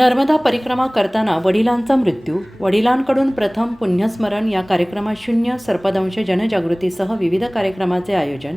नर्मदा परिक्रमा करताना वडिलांचा मृत्यू वडिलांकडून प्रथम पुण्यस्मरण या कार्यक्रमात शून्य सर्पदंश जनजागृतीसह विविध कार्यक्रमाचे आयोजन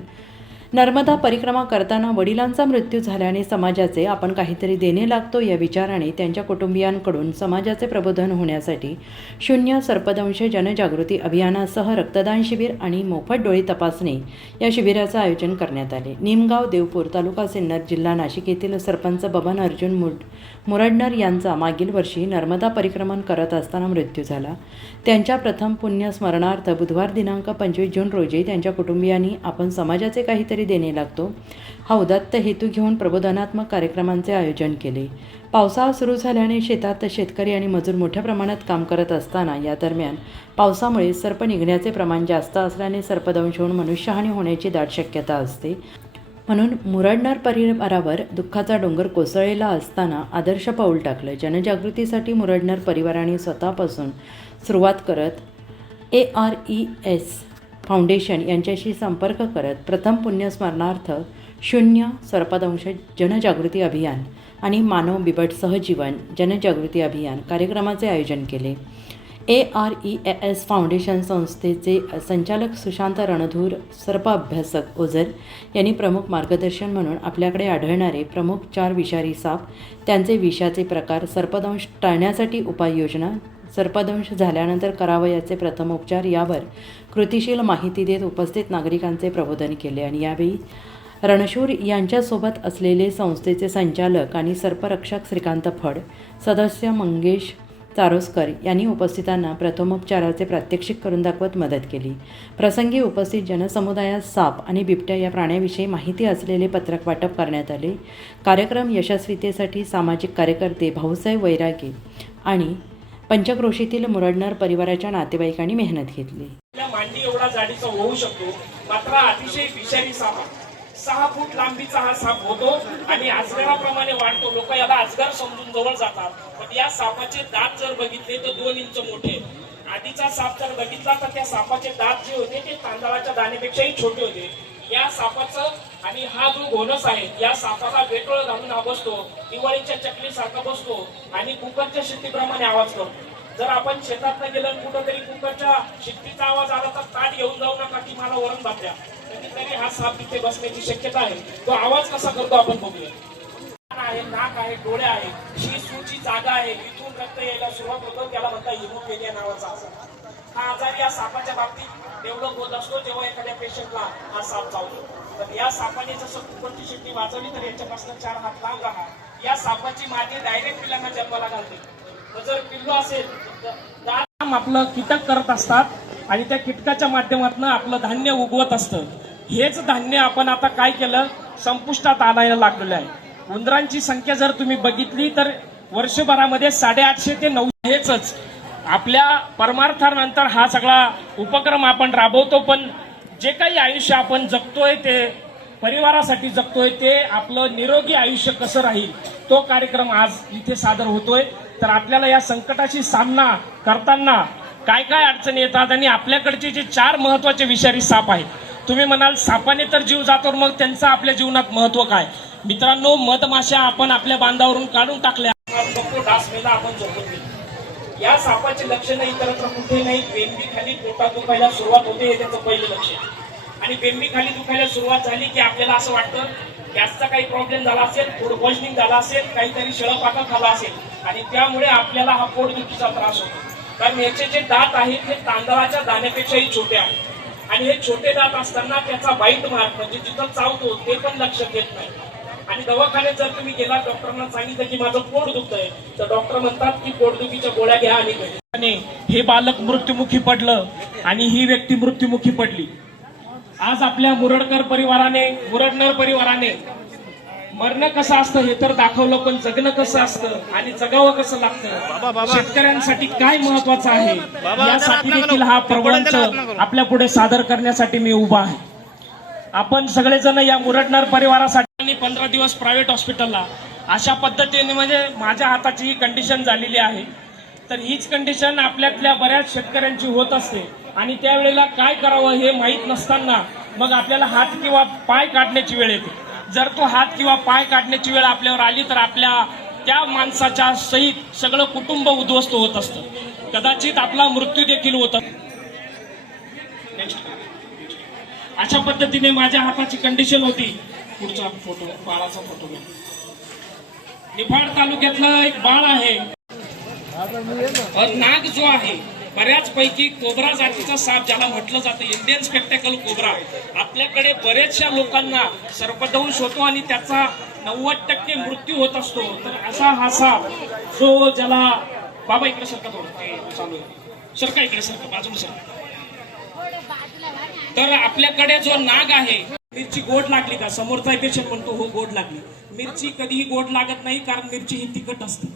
नर्मदा परिक्रमा करताना वडिलांचा मृत्यू झाल्याने समाजाचे आपण काहीतरी देणे लागतो या विचाराने त्यांच्या कुटुंबियांकडून समाजाचे प्रबोधन होण्यासाठी शून्य सर्पदंश जनजागृती अभियानासह रक्तदान शिबिर आणि मोफत डोळी तपासणी या शिबिराचं आयोजन करण्यात आले. निमगाव देवपूर तालुका सिन्नर जिल्हा नाशिक येथील सरपंच बबन अर्जुन मुड मुरडणर यांचा मागील वर्षी नर्मदा परिक्रमण करत असताना मृत्यू झाला. त्यांच्या प्रथम पुण्य स्मरणार्थ बुधवार दिनांक पंचवीस जून रोजी त्यांच्या कुटुंबियांनी आपण समाजाचे काहीतरी देणे लागतो. हा उदात्त हेतू घेऊन प्रबोधनात्मक कार्यक्रमांचे आयोजन केले. पावसाळा सुरू झाल्याने शेतात शेतकरी आणि मजूर मोठ्या प्रमाणात काम करत असताना या दरम्यान पावसामुळे सर्प निघण्याचे प्रमाण जास्त असल्याने सर्पदंश होऊन मनुष्यहानी होण्याची दाट शक्यता असते. म्हणून मुरडणार परिवारावर दुःखाचा डोंगर कोसळलेला असताना आदर्श पाऊल टाकलं. जनजागृतीसाठी मुरडणार परिवाराने स्वतःपासून सुरुवात करत A R E S foundation यांच्याशी संपर्क करत प्रथम पुण्यस्मरणार्थ शून्य सर्पदंश जनजागृती अभियान आणि मानव बिबट सहजीवन जनजागृती अभियान कार्यक्रमाचे आयोजन केले. A R E A S foundation संस्थेचे संचालक सुशांत रणधूर सर्प अभ्यासक ओझर यांनी प्रमुख मार्गदर्शन म्हणून आपल्याकडे आढळणारे प्रमुख चार विषारी साप त्यांचे विषाचे प्रकार सर्पदंश टाळण्यासाठी उपाययोजना सर्पदंश झाल्यानंतर करावयाचे प्रथम उपचार यावर कृतिशील माहिती देत उपस्थित नागरिकांचे प्रबोधन केले. आणि यावेळी रणशूर यांच्यासोबत असलेले संस्थेचे संचालक आणि सर्परक्षक श्रीकांत फड सदस्य मंगेश चारोस्कर यांनी उपस्थितांना प्रथमोपचाराचे प्रात्यक्षिक करून दाखवत मदत केली. प्रसंगी उपस्थित जनसमुदायात साप आणि बिबट्या या प्राण्याविषयी माहिती असलेले पत्रक वाटप करण्यात आले. कार्यक्रम यशस्वीतेसाठी सामाजिक कार्यकर्ते भाऊसाहेब वैरागे आणि पंचक्रोशीतील मुरडणार परिवाराच्या नातेवाईकांनी मेहनत घेतली. मांडी एवढा जाडीचा होऊ शकतो मात्र अतिशय विषारी साप सहा फूट लांबीचा हा साप होतो आणि आजगराप्रमाणे वाढतो. लोक याला आजगार समजून जवळ जातात. पण या सापाचे दात जर बघितले तर दोन इंच मोठे आधीचा साप जर बघितला तर त्या सापाचे दात जे होते ते तांदळाच्या दाण्यापेक्षाही छोटे होते. या सापाचं आणि हा जो घोणस आहे या सापाला वेटोळ घालून हा बसतो दिवाळीच्या चकलीसारखा बसतो आणि कुकरच्या शेतीप्रमाणे आवाज करतो. जर आपण शेतात गेलं कुठंतरी कुकरच्या शिट्टीचा आवाज आला तर ताट घेऊन जाऊ नका की मला वरण भात कधीतरी हा साप तिथे बसण्याची शक्यता आहे. तो आवाज कसा करतो आपण बघूया. आहे नाक आहे डोळे आहे ही सूची जागा आहे. इथून रक्त यायला सुरुवात होतं त्याला म्हणता हिमोफेलिया नावाचा. असा हा आजार या सापाच्या बाबतीत डेव्हलप होत असतो जेव्हा एखाद्या पेशंटला हा साप चावतो. तर या सापाने जसं कुकरची शिट्टी वाजवली तर याच्यापासून चार हात लांब राहा. या सापाची माती डायरेक्ट पिल्लांना जन्माला घालते. तर जर पिल्लू असेल तर आपलं कीटक करत असतात आणि त्या कीटकाच्या माध्यमातून आपलं धान्य उगवत असतं. हेच धान्य आपण आता काय केलं? संपुष्टात आणायला लागलेलं आहे. उंदरांची संख्या जर तुम्ही बघितली तर वर्षभरामध्ये साडेआठशे ते नऊ हेच आपल्या परमार्थानंतर हा सगळा उपक्रम आपण राबवतो पण जे काही आयुष्य आपण जगतोय ते परिवारासाठी जगतोय ते आपलं निरोगी आयुष्य कसं राहील तो कार्यक्रम आज इथे सादर होतोय. तर आपल्याला या संकटाशी सामना करताना काय काय अडचणी येतात आणि आपल्याकडचे जे चार महत्त्वाचे विषारी साप आहेत तुम्ही म्हणाल सापाने तर जीव जातो मग त्यांचा आपल्या जीवनात महत्त्व काय? मित्रांनो मधमाशा आपण आपल्या बांधावरून काढून टाकल्या. आपण डास मेला आपण झोपून गेलो या सापाचे लक्षणं इतरत्र कुठे नाही. बेंबी खाली पोटात दुखायला सुरुवात होते हे त्याचं पहिलं लक्षण आणि बेंबी खाली दुखायला सुरुवात झाली की आपल्याला असं वाटतं गॅसचा काही प्रॉब्लेम झाला असेल फूड पॉइझनिंग झाला असेल काहीतरी शिळपाका खाला असेल. आणि त्यामुळे आपल्याला हा पोटदुखीचा त्रास होतो. कारण याचे जे दात आहेत ते तांदळाच्या दाण्यापेक्षाही छोटे आहेत. आणि हे छोटे दात असताना त्याचा बाईट मार्क म्हणजे जिथं चावतो ते पण लक्ष घेत नाही. आणि दवाखान्यात जर तुम्ही गेला डॉक्टरांना सांगितलं की माझं पोट दुखतंय तर डॉक्टर म्हणतात की पोटदुखीच्या गोळ्या घ्या आणि हे बालक मृत्युमुखी पडलं आणि ही व्यक्ती मृत्युमुखी पडली. आज आपल्या मुरडकर परिवाराने मुरडनर परिवाराने मरणं कसं असतं हे तर दाखवलं पण जगणं कसं असतं आणि जगावं कसं लागतं? शेतकऱ्यांसाठी काय महत्वाचं आहे? यासाठी देखील हा प्रबंध आपल्या पुढे सादर करण्यासाठी मी उभा आहे. आपण सगळेजण या मुरडणार परिवारासाठी पंधरा दिवस प्रायव्हेट हॉस्पिटलला अशा पद्धतीने म्हणजे माझ्या हाताची ही कंडिशन झालेली आहे. तर हीच कंडिशन आपल्यातल्या बऱ्याच शेतकऱ्यांची होत असते. आणि त्यावेळेला काय करावं हे माहीत नसताना मग आपल्याला हात किंवा पाय काढण्याची वेळ येते. जर तो हात किंवा पाय काढण्याची वेळ आपल्यावर आली तर आपल्या त्या माणसाच्या सहित सगळं कुटुंब उद्ध्वस्त होत असतं. कदाचित आपला मृत्यू देखील होत अशा पद्धतीने माझ्या हाताची कंडिशन होती. पुढचा फोटो बाळाचा फोटो घ्या. निफाड तालुक्यातलं एक बाळ आहे. नाग जो आहे बऱ्याच पैकी कोबरा जातीचा साप ज्याला म्हटलं जातं इंडियन स्पेक्टॅकल कोबरा आपल्याकडे बरेचशा लोकांना सर्पदंश होतो आणि त्याचा नव्वद टक्के मृत्यू होत असतो. तर असा हा साप जो ज्याला बाबा इकडे सरका थोडं चालू आहे. सरका इकडे सरका बाजूला सरका. तर आपल्याकडे जो नाग आहे मिरची गोड लागली का? समोरचा पेशंट म्हणतो हो गोड लागली. मिरची कधीही गोड लागत नाही कारण मिरची ही तिखट असते.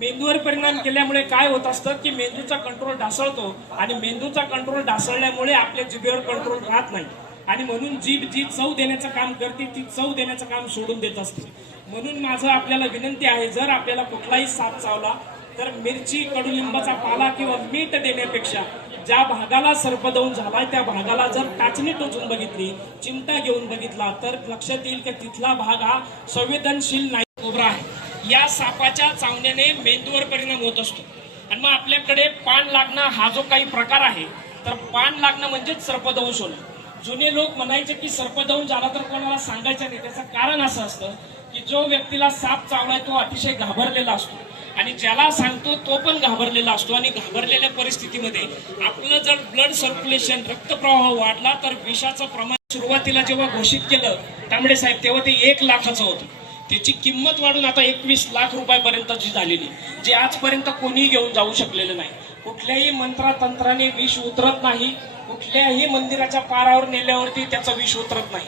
मेंदूवर परिणाम केल्यामुळे काय होत असतं की मेंदूचा कंट्रोल ढासळतो आणि मेंदूचा कंट्रोल ढासळल्यामुळे आपल्या जिभेवर कंट्रोल राहत नाही. आणि म्हणून जीभ जी चव देण्याचं काम करते ती चव देण्याचं काम सोडून देत असते. म्हणून माझं आपल्याला विनंती आहे जर आपल्याला कुठलाही साप चावला तर मिरची कडुलिंबाचा पाला किंवा मीठ देण्यापेक्षा ज्या भागाला सर्पदौन झालाय त्या भागाला जर टाचणी टोचून बघितली चिमटा घेऊन बघितला तर लक्षात येईल की तिथला भाग हा संवेदनशील नाही कोबरा आहे. या सापाच्या चावण्याने मेंदूवर परिणाम होत असतो. आणि मग आपल्याकडे पान लागणं हा जो काही प्रकार आहे तर पान लागणं म्हणजेच सर्पदंश होणं. जुने लोक म्हणायचे की सर्पदंश झाला तर कोणाला सांगायचं नाही. त्याचं कारण असं असतं की जो व्यक्तीला साप चावलाय तो अतिशय घाबरलेला असतो. आणि ज्याला सांगतो तो पण घाबरलेला असतो आणि घाबरलेल्या परिस्थितीमध्ये आपलं जर ब्लड सर्क्युलेशन रक्तप्रवाह वाढला तर विषाचं प्रमाण सुरुवातीला जेव्हा घोषित केलं तांबडे साहेब तेव्हा ते एक लाखाचं होतं. त्याची किंमत वाढून आता एकवीस लाख रुपयापर्यंतची झालेली. जे आजपर्यंत कोणीही घेऊन जाऊ शकलेलं नाही. कुठल्याही मंत्रातंत्राने विष उतरत नाही. कुठल्याही मंदिराच्या पारावर नेल्यावरती त्याचं विष उतरत नाही.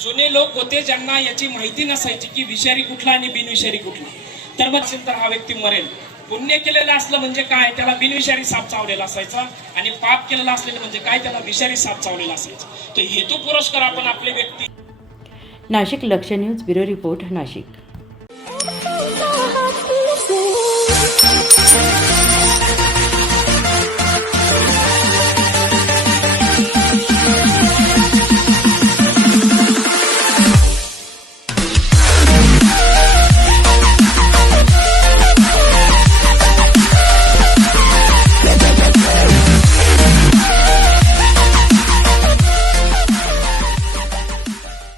जुने लोक होते ज्यांना याची माहिती नसायची की विषारी कुठला आणि बिनविषारी कुठला. तर मग तर हा व्यक्ती मरेल. पुण्य केलेलं असलं म्हणजे काय? त्याला बिनविषारी साप चावलेला असायचा आणि पाप केलेलं असलेलं म्हणजे काय? त्याला विषारी साप चावलेला असायचा. तर हेतू पुरस्कार आपण आपले व्यक्ती नाशिक लक्ष न्यूज ब्युरो रिपोर्ट नाशिक.